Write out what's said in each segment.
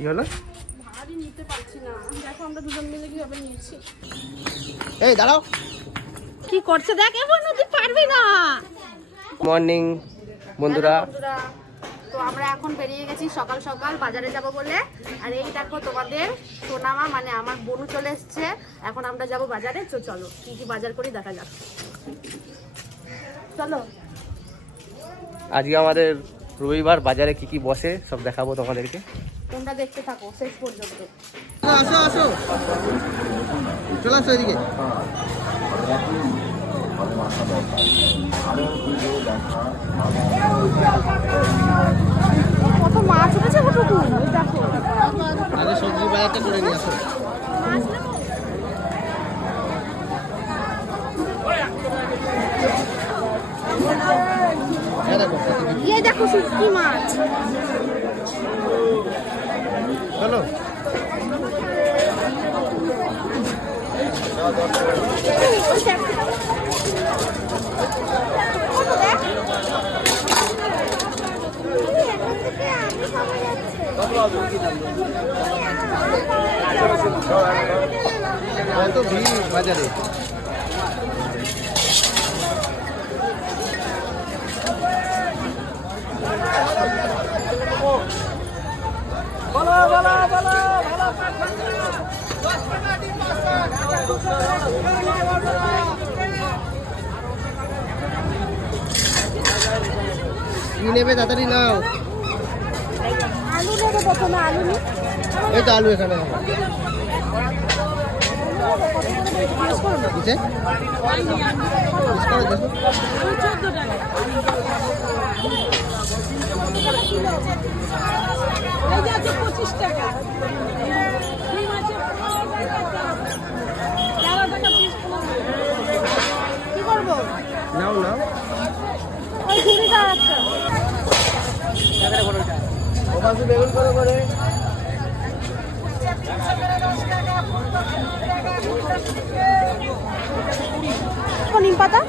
কি হলো? ভারী নিতে পারছি না। দেখো আমরা দুজন মিলে কিভাবে নিয়েছি। এই দাঁড়াও, কি করছে দেখ, এমন তুই পারবি না। মর্নিং বন্ধুরা। তো আমরা এখন বেরিয়ে গেছি সকাল সকাল বাজারে যাব বলে। আর এই দেখো তোমাদের সোনামা মানে আমার বোনু চলে এসছে। এখন আমরা যাব বাজারে। তো চলো কি কি বাজার করি দেখা যাক। চলো। আজকে আমাদের রবিবার, বাজারে কি কি বসে সব দেখাবো তোমাদেরকে। তোমরা দেখতে থাকো শেষ পর্যন্ত। আসো আসো, চলে আসো এদিকে। কত মাছ উঠেছে, কতটুকু দেখো। আগে সবজি বাজারটা করে নিয়ে আসো। মাছ নেবো। দেখো শুটকি মাছ। চলো। কত ভিড় বাজারে। কি নেবে তাড়াতাড়ি নাও। আলু নেবো প্রথমে, আলু নি। এই তো আলু এখানে কিসে? কি করবো? নাও নাও। ওই ঝুড়িটা একটা। বেগুন করে করে নিম পাতা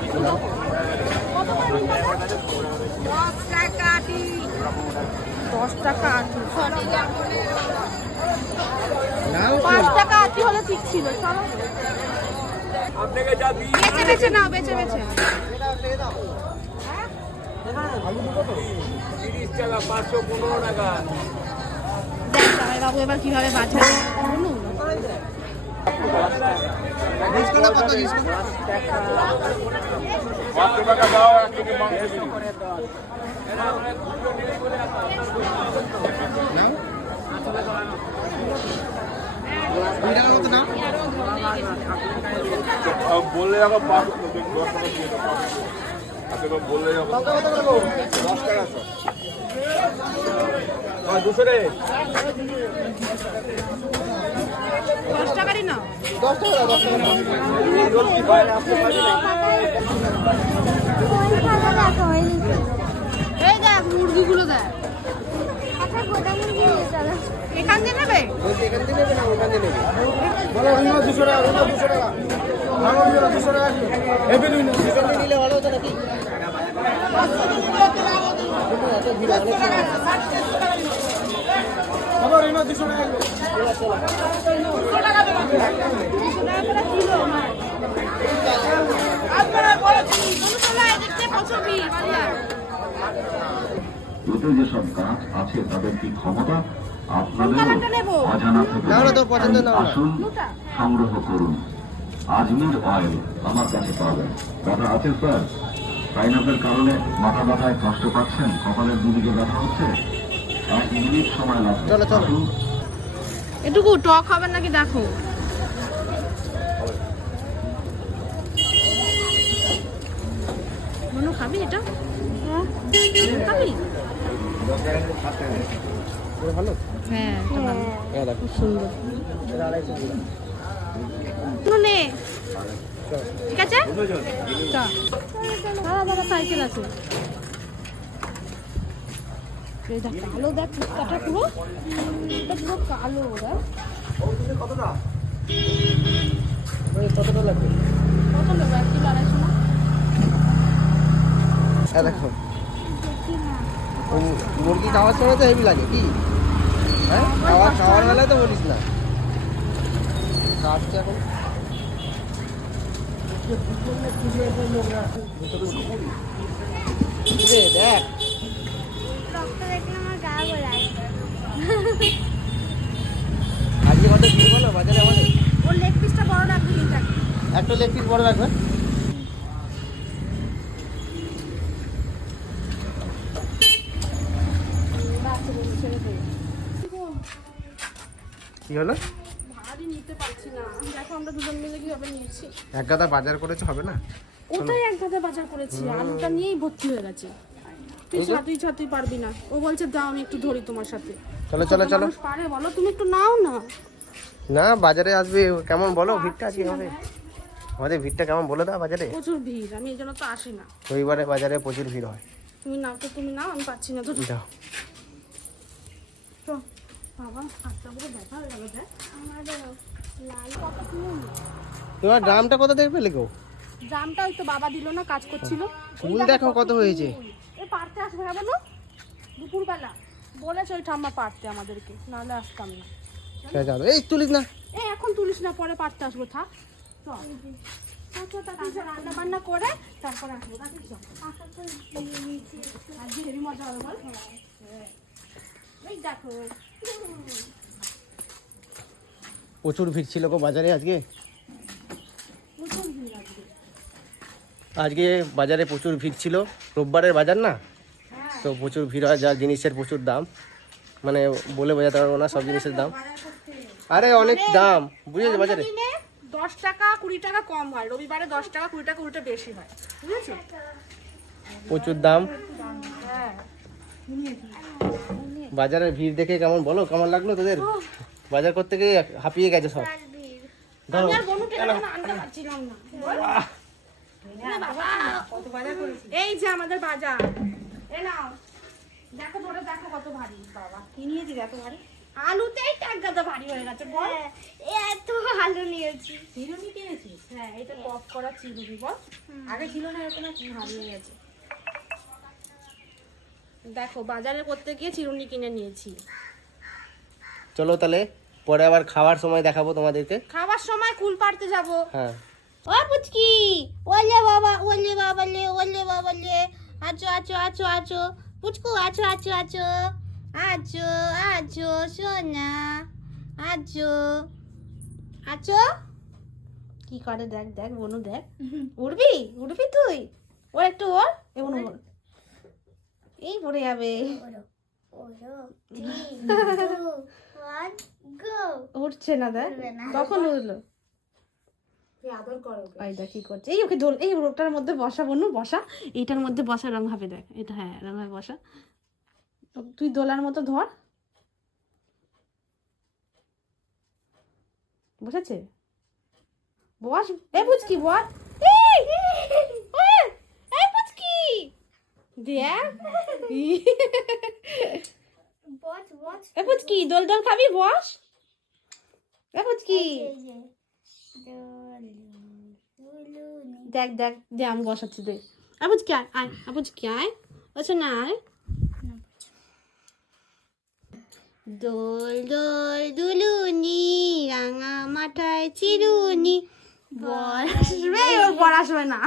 10 টাকা আটি। 5 টাকা আটি হলে ঠিক ছিল। চলো বেছে বেছে নাও, বেছে বেছে। 30 টাকা, 515 টাকা। দেখ জামাই বাবু এবার কিভাবে বাঁচাবে। টাকা দাও, এক কেজি মাংস দিন। নাও। 2 টাকার মতো নাও। বললে আবার 10 টাকা দিয়ে দেবো। আচ্ছা বললে আবার 10 টাকা তো। 200 রে। 10 টাকারই নাও। 10 টাকা দাও, 10 টাকা নাও। এই দেখ মুরগিগুলো দেখ। এখান দিয়ে নেবে? বলতে এখান থেকে নেবে না ওখান থেকে নেবে? বলো অন্য 200 টাকা, অন্য 200 টাকা। ভালো নিলে 200 টাকা। এবে দুই না 200 টাকা নিলে ভালো হতো নাকি? এত ভিড় অনেক সময়। আবার অন্য 200 টাকা। এতে যেসব গাছ আছে তাদের কি ক্ষমতা আপনাদের অজানা থেকে নাও না, তোর পছন্দ নাও না। আসুন সংগ্রহ করুন। আজমির অয়েল আমার কাছে পাবেন। ব্যথা আছে স্যার? সাইনাসের কারণে মাথা ব্যথায় কষ্ট পাচ্ছেন, কপালের দুদিকে ব্যথা হচ্ছে, 1 মিনিট সময় লাগবে। চলো, চলো। আসুন। এটুকু টক হবে নাকি দেখো। মনু খাবি এটা? খাবি? ভালো? হ্যাঁ এটা ভালো। হ্যাঁ দেখো, খুব সুন্দর। 250 নে। ঠিক আছে চল। দাদা সাইকেল আছে। এই দেখ কালো, দেখ ফুচকাটা পুরো, এটা পুরো কালো। দেখ কতটা লাগবে? কত নেবো? 1 কিলো 250 না? হ্যাঁ দেখো, মুরগি খাওয়ার সময় তো হেভি লাগে কি? হ্যাঁ খাওয়ার বেলায় তো বলিস না কাটছে এখন দেখ আজকে কত ভিড় বলো বাজারে আমাদের ওর লেগ পিসটা বড় রাখবি কিন্তু একটা লেগ পিস বড় রাখবে কি হলো ভারী নিতে পারছি না দেখো আমরা দুজন মিলে কিভাবে নিয়েছি এক গাদা বাজার করেছে হবে না ওটাই এক গাদা বাজার করেছি আলুটা নিয়েই ভর্তি হয়ে গেছে তুই ছাতুই পারবি না ও বলছে দাও আমি একটু ধরি তোমার সাথে চলো চলো চলো মানুষ পারে বলো তুমি একটু নাও না না বাজারে আসবে কেমন বলো ভিড়টা আজকে হবে আমাদের ভিড়টা কেমন বলে দাও বাজারে প্রচুর ভিড় আমি এই জন্য তো আসি না রবিবারে বাজারে প্রচুর ভিড় হয় তুমি নাও তো তুমি নাও আমি পাচ্ছি না তো যাও তো বাবা হাতটা পুরো ব্যথা হয়ে গেল দেখ লাল পাতা তোমার ড্রামটা কত দেখবে লেগো জামটা ওই তো বাবা দিল না কাজ করছিল ফুল দেখো কত হয়েছে এ পারতে আসবে না বলো দুপুরবেলা বলেছে ওই ঠাম্মা পারতে আমাদেরকে নাহলে আসতাম না চলো এই তুলিস না এই এখন তুলিস না পরে পারতে আসবো থাক রান্না বান্না করে তারপরে আসবো আজকে হেভি মজা হবে বল এই দেখো প্রচুর ভিড় ছিল গো বাজারে আজকে প্রচুর ভিড় আজকে আজকে বাজারে প্রচুর ভিড় ছিল রোববারের বাজার না তো প্রচুর ভিড় হয় যা জিনিসের প্রচুর দাম মানে বলে বোঝাতে পারবো না সব জিনিসের দাম আরে অনেক দাম বুঝেছো বাজারে 10 টাকা 20 টাকা কম হয় রবিবারে 10 টাকা 20 টাকা উল্টে বেশি হয় বুঝেছো প্রচুর দাম হ্যাঁ বাজারের ভিড় দেখে কেমন বলো কেমন লাগলো তোদের বাজার করতে গিয়ে হাঁপিয়ে গেছে সব ধরো আমি আর বনুকে এখন আনতে পারছিলাম না এই যে আমাদের বাজার এ নাও দেখো ধরে দেখো কত ভারী বাবা কি নিয়েছি এত ভারী আলুতেই টাক গাদা ভারী হয়ে গেছে বল এত আলু নিয়েছি চিরুনি কিনেছিস হ্যাঁ এটা পপ করা চিরুনি বল আগে ছিল না এরকম কি ভারী হয়ে গেছে দেখো বাজারে করতে গিয়ে চিরুনি কিনে নিয়েছি চলো তাহলে পরে আবার খাওয়ার সময় দেখাবো তোমাদেরকে খাওয়ার সময় কুল পাড়তে যাবো হ্যাঁ ও পুচকি ওলে বাবা লে আচো আচো আচো আচো পুচকু আচো আচো আচো আচো আচো সোনা আচো আচো কি করে দেখ দেখ বনু দেখ উড়বি উড়বি তুই ও একটু ওর এমন ওর এই পড়ে যাবে উঠছে না দেখ কখন উঠলো এই দেখ কি করছে এই ওকে ধর এই রোগটার মধ্যে বসা বনু বসা এইটার মধ্যে বসা রং হবে দেখ এটা হ্যাঁ রং হবে বসা তুই দোলার মতো ধর বসেছে বস এ পুচকি বস এই পুচকি দেখ এ পুচকি দোল দোল খাবি বস এ পুচকি দেখ দেখ দে আমি বসাচ্ছি দে আপুচকি আয় আয় আপুচকি আয় আচ্ছা না আয় দোল দোল দুলুনি রাঙা মাথায় চিরুনি বসবে ও পড়াশোনা না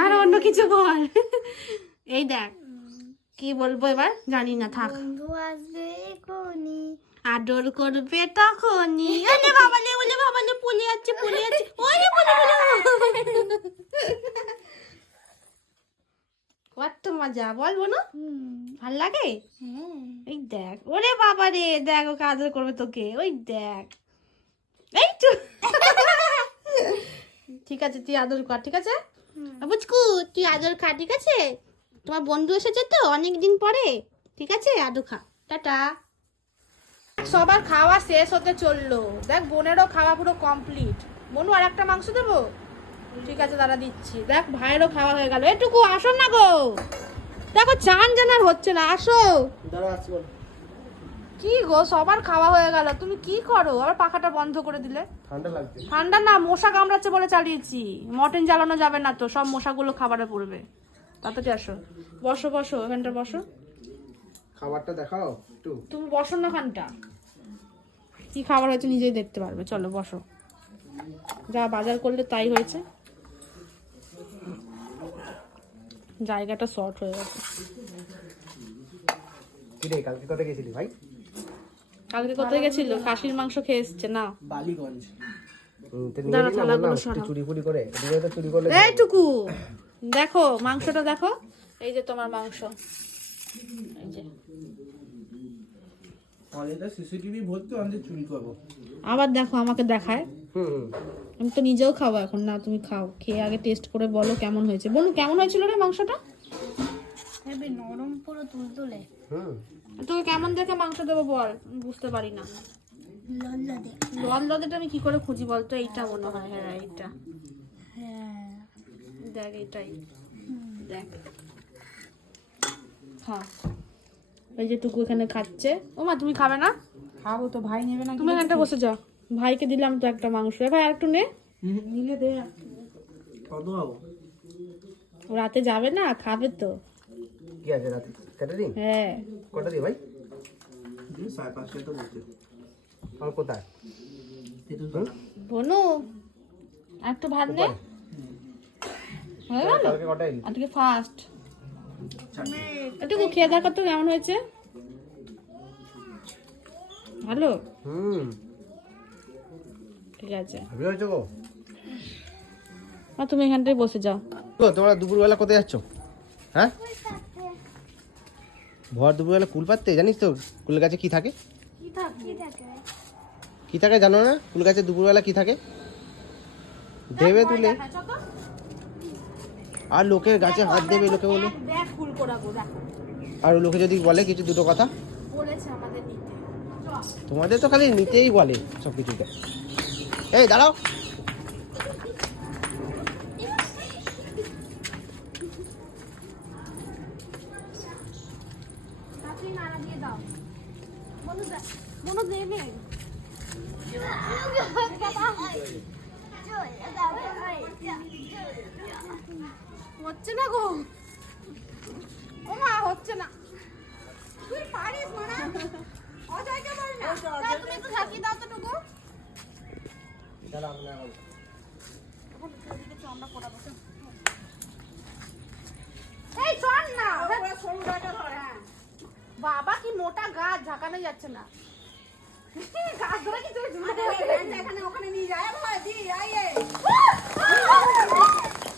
আর অন্য কিছু বল এই দেখ কি বলবো এবার জানি না থাক বন্ধু আসবে কোনি আদর করবে তখনই ওলে বাবালে পলে যাচ্ছে ওলে কত মজা বলবো না ভাল লাগে এই দেখ ওরে বাবা রে দেখ ওকে আদর করবে তোকে ওই দেখ এই তো ঠিক আছে তুই আদর কর ঠিক আছে বুঝকু তুই আদর খা ঠিক আছে তোমার বন্ধু এসেছে তো অনেক দিন পরে ঠিক আছে আদর খা টাটা সবার খাওয়া শেষ হতে চললো দেখ বোনেরও খাওয়া পুরো কমপ্লিট বনু আর একটা মাংস দেবো ঠিক আছে দাঁড়া দিচ্ছি দেখ ভাইয়েরও খাওয়া হয়ে গেল এটুকু আসো না গো দেখো চান জানার হচ্ছে না আসো কি গো সবার খাওয়া হয়ে গেল তুমি কি করো আবার পাখাটা বন্ধ করে দিলে ঠান্ডা লাগছে ঠান্ডা না মশা কামড়াচ্ছে বলে চালিয়েছি মটন জ্বালানো যাবে না তো সব মশাগুলো খাবারে পড়বে তাড়াতাড়ি আসো বসো বসো এখানটা বসো খাবারটা দেখাও একটু। তুমি বসো না খানটা, কি খাবার হয়েছে নিজেই দেখতে পারবে। চলো বসো, যা বাজার করলে তাই হয়েছে। জায়গাটা শর্ট হয়ে গেছে। কি রে কালকে কোথায় গেছিলি ভাই? কালকে কোথায় গেছিল? খাসির মাংস খেয়ে এসছে না। বালিগঞ্জ। দাঁড়া, থালাগুলো সরাও। চুরি ফুরি করে এদিকে তো চুরি করলে। এইটুকু দেখো, মাংসটা দেখো, এই যে তোমার মাংস, এই যে। এটা সিসিটিভি ভর্তি, আমি চুরি করবো। আবার দেখো, আমাকে দেখায়। হুম আমি তো নিজেও খাবো এখন। না তুমি খাও, খেয়ে আগে টেস্ট করে বলো কেমন হয়েছে। বলুন কেমন হয়েছিল রে মাংসটা? হেবি নরম পুরো তুলতুলে হুম। তোকে কেমন দেখে মাংস দেবো বল, আমি বুঝতে পারি না। লল্লাদে লদটা আমি কি করে খুঁজি বলতো? এইটা মনে হয়, হ্যাঁ এইটা। হ্যাঁ দেখ এইটাই, দেখ। হ্যাঁ, এই যে টুকু এখানে খাচ্ছে। ও মা, তুমি খাবে না? খাবো তো, ভাই নেবে না? তুমি এখানটা বসে যাও, ভাইকে দিলাম তো একটা মাংস। ভাই আর একটু নে। নিলে দে। কত খাবো? ও রাতে যাবে না, খাবে তো। কি আছে রাতে? ক্যাটারিং? হ্যাঁ, কটা দিই ভাই? 5:30 তো বলতে। আর কোথায়? বনু আর একটু ভাত নে। হয়ে গেল? কালকে কটা এলি? আজকে ফার্স্ট। একটু খেয়ে দেখো তো কেমন হয়েছে। ভালো? হুম, ঠিক আছে। ভালো হয়েছে গো। আর তুমি এখানটায় বসে যাও। গো, তোমরা দুপুরবেলা কোথায় যাচ্ছ? হ্যাঁ, ভর দুপুরবেলা কুল পাততে। জানিস তো কুলের গাছে কি থাকে? কি থাকে কি থাকে জানো না? কুল গাছে দুপুরবেলা কি থাকে? দেবে তুলে। আর লোকের গাছে হাত দেবে, লোকে বলে। দেখ ফুল কোড়াবো, দেখো আর লোকে যদি বলে কিছু দুটো কথা, বলেছে আমাদের নিতে। তোমাদের তো খালি নিতেই বলে সব কিছুতে। এই দাঁড়াও। তাড়াতাড়ি নাড়া দিয়ে দাও মনো দেবে হচ্ছে না গো, ও মা হচ্ছে না। তুই পারিস মানা, অজয়কে বল না। তা তুমি একটু ঝাঁকি দাও তো টুকু। এই চল না, বাবা কি মোটা গাছ, ঝাঁকানো যাচ্ছে না। গাছ ধরে কি তুমি ঝুলে এখানে ওখানে নিয়ে যায়। ভাই দি আইয়ে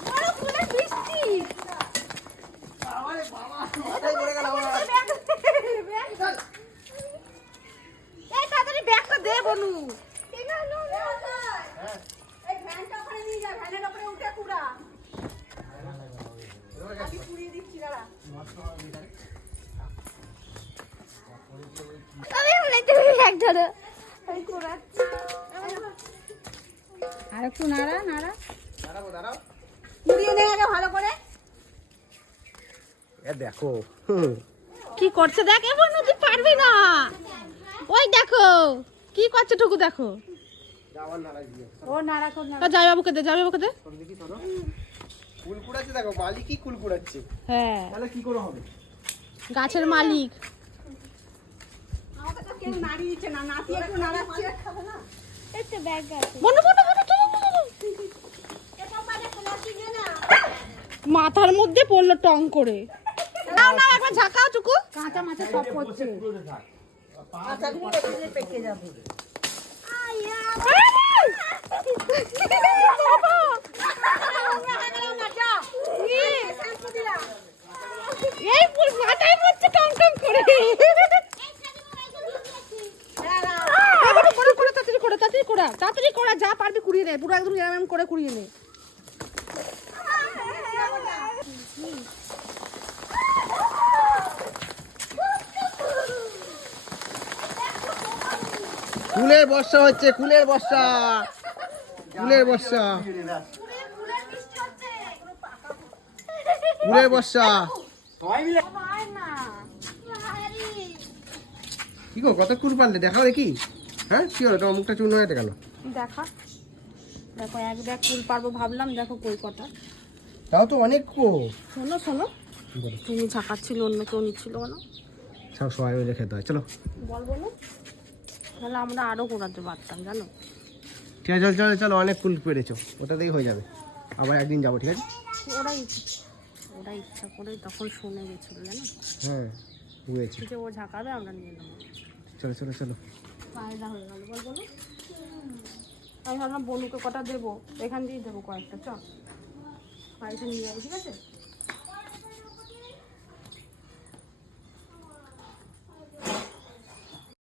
বড় ফুলের বৃষ্টি। এই তাড়াতাড়ি ব্যাগটা দে বনু। আমি বলে তুমি ব্যাগ ধরো আর একটু নাড়া নাড়া, দাঁড়াও দাঁড়াও। মুড়িয়ে নে আগে ভালো করে। এ দেখো, কি করছে দেখ। এ বনু তুই পারবি না। ওই দেখো কি করছে টুকু, দেখো। ও নাড়া কর, জয় বাবুকে দে, জয় বাবুকে দে। কুল কুড়াচ্ছে দেখো, মালিক কি কুল কুড়াচ্ছে। হ্যাঁ, তাহলে কি করে হবে? গাছের মালিক। এই তো ব্যাগ আছে বনু বনু বনু মাথার মধ্যে পড়লো টং করে। নাও নাও একবার ঝাঁকাও টুকু। কাঁচা মাথা সব পড়ছে। এই ফুল মাথায় পড়ছে টং টং করে। তাড়াতাড়ি করা, যা পারবি কুড়িয়ে নে, পুরো একদম এরম করে কুড়িয়ে নে। কুলের বর্ষা হচ্ছে, কুলের বর্ষা, কুলের বর্ষা, কুলের বর্ষা। কি গো, কত কুল পারলে দেখাও দেখি। হ্যাঁ, কি হলো তোমার মুখটা চূর্ণ হয়ে গেল? দেখা, দেখো এক ব্যাগ ফুল পারবো ভাবলাম, দেখো কই কটা। তাও তো অনেক কো। শোনো শোনো, তুমি ঝাঁকাচ্ছিল, অন্য কেউ নিচ্ছিল না। সব সবাই মিলে খেতে হয়। চলো বলবো না, তাহলে আমরা আরও করাতে পারতাম জানো। ঠিক আছে, চলো চলো চলো, অনেক কুল পেরেছো, ওটাতেই হয়ে যাবে। আবার একদিন যাবো, ঠিক আছে? ওরাই ওরা ইচ্ছা করে তখন শুনে গেছিলো জানো, হ্যাঁ বুঝেছি। যে ও ঝাঁকাবে আমরা নিয়ে নেবো। চলো চলো চলো। ফায়দা হয়ে গেল বলবো না। আমি ভাবলাম বনুকে কটা দেবো, এখান দিয়েই দেবো কয়েকটা, চ বাড়িতে নিয়ে যাবো, ঠিক আছে।